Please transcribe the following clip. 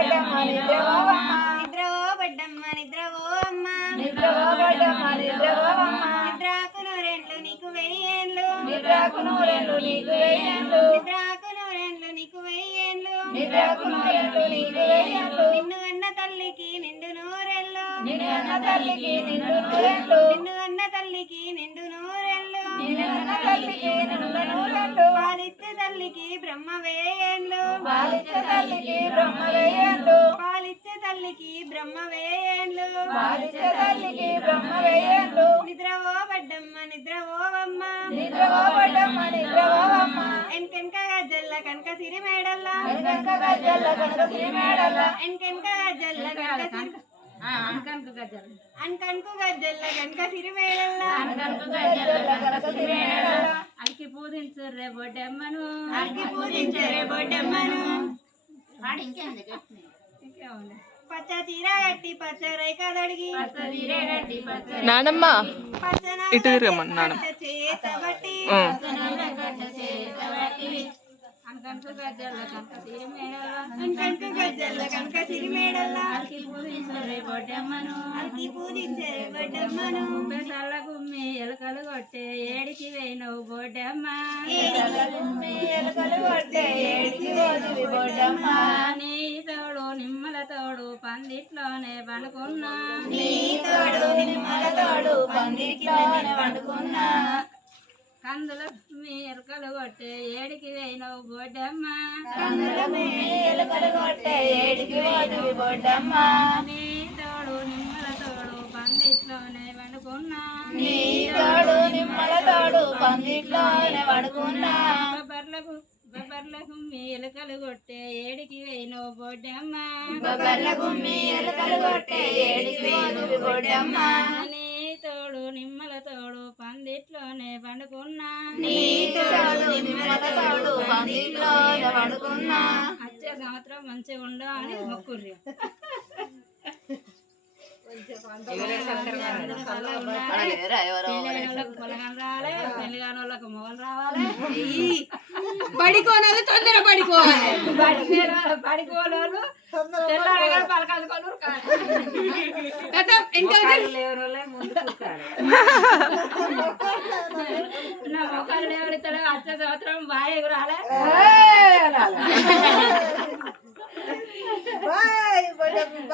నిద్రవోబడ్డమ్మ నిద్రవోవమ్మ నిద్రవోబడ్డమ్మ నిద్రవోవమ్మ నిద్రవోబడ్డమ్మ నిద్రవోవమ్మ నిద్రాకు నూరెండ్లు నీకు వెయ్యేండ్లు నిద్రకు నూరెండ్లు నీకు వెయ్యేండ్లు నిద్రాకు నూరెండ్లు నీకు వెయ్యేండ్లు నిద్రకు నూరెండ్లు నీకు వెయ్యేండ్లు నిన్ను అన్న తల్లికి నిండు నూరెళ్ళు నిన్ను అన్న తల్లికి నిండు నూరెండ్లు నిన్ను అన్న తల్లికి నిండు నూరెళ్ళు నిన్ను అన్న తల్లికి నిండు నూరెండ్లు పాలిచ్చే తల్లికి బ్రహ్మ వేయేండ్లు పాలిచ్చే తల్లికి బ్రహ్మ వెయ్యేండ్లు పాలిచ్చే తల్లికి బ్రహ్మ వేయేండ్లు పాలిచ్చే తల్లికి బ్రహ్మ వెయ్యేండ్లు నిద్రవోబడ్డమ్మ నిద్రవోవమ్మ నిద్రవోబడ్డమ్మ నిద్రవోవమ్మ ఎన్కెన్క గజ్జల్ల కనక సిరి మేడల్ల వెనక గజ్జల్ల కనక సిరిమేడల్ల ఎన్కెన్క గజ్జల్ల కనక సిరి అనకనకు గజ్జలు అన్కన్కు గజ్జల్ల కనక సిరి మేడల్ల అనకనకు గజ్జల్ల కనక సిరిమేడల్ల అలికి పూజించు రే బొడ్డమ్మను అల్కి పూజించరే బొడ్డమ్మను ఇంకేముంది పచ్చ చీర కట్టి పచ్చ రైక తడిగి పచ్చ నానమ్మ పచ్చన ఇటు తిరగమను నానమ్మ. చేత బట్టి అనకనకు గజ్జల కనక సిరి మేడల అన్కన్కు గజ్జల్ల కనక సిరి మేడల్ల అలికి పూజించు రే బొడ్డమ్మను అల్కి పూజించరే బొడ్డమ్మను పెసల్ల గుమ్మి ఎలుకలు కొట్టే ఏడికి వేయినవు బొడ్డమ్మ ఎలుకలు కొట్టే ఏడికి పోదువి బొడ్డమ్మ నీ తోడు నిమ్మల తోడు పందిట్లోనే పండుకున్నా నీ తోడు నిమ్మల తోడు పందిట్లోనే వండుకున్నా కందుల మీ ఎలుకలు కొట్టే ఏడికి వేయినవు బొడ్డమ్మ కందుల ఎలుకలు కొట్టే ఏడికి పోదువి బొడ్డమ్మ నీ తోడు నిమ్మల తోడు పందిట్లోనే పండుకున్నా నీ తోడు నిమ్మల తోడు పందిట్లోనే వండుకున్నా బొబ్బర్లకు మీ ఎలుకలు కొట్టే ఏడికి వేయినవు బొడ్డమ్మ బొబ్బర్ల గుమ్మి ఎలుకలు కొట్టే ఏడికి పోదువి బొడ్డమ్మ నీ తోడు నిమ్మల తోడు పందిట్లోనే పండుకున్నా నీ తోడు నిమ్మల తోడు పందిట్లోనే వండుకున్నా వచ్చే సంవత్సరం మంచిగా ఉండు అని మొక్కుర్రి పెళ్ళిళ్ళకు పొలగం రావాలి పెళ్లి కాని వాళ్ళకు మొగలు రావాలి పడికోనాలి తొందర పడికోవాలి పడికోలు తెల్లారగా పలకాదుకోలు నా మొక్కలు ఎవరిస్తాడో వచ్చే సంవత్సరం బాగా ఎగురాలే బాయ్ బొడ్డమ్మ